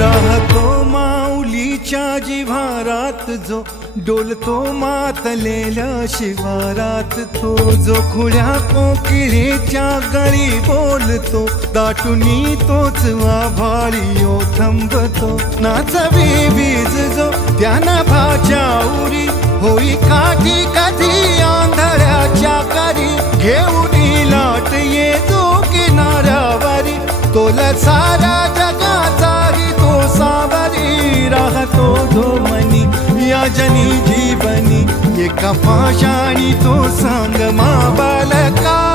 राहतो माऊलीच्या जिव्हारात जो डोलतो मातलेल्या शिवारात तो जो खुळ्या कोकिळेच्या गळी बोलतो दाटुनी तोच आभाळी थांबतो नाचवी वीज जो त्याना भाच्या उरी होई काठी कधी आंधळ्याच्या करी घेऊन लाट ये जो किनाऱ्यावरी तोला सारा जगाचाही तो सावरी राहतो जो मनी या जनी जीवनी एका पाशाणी तो सांग मा बालका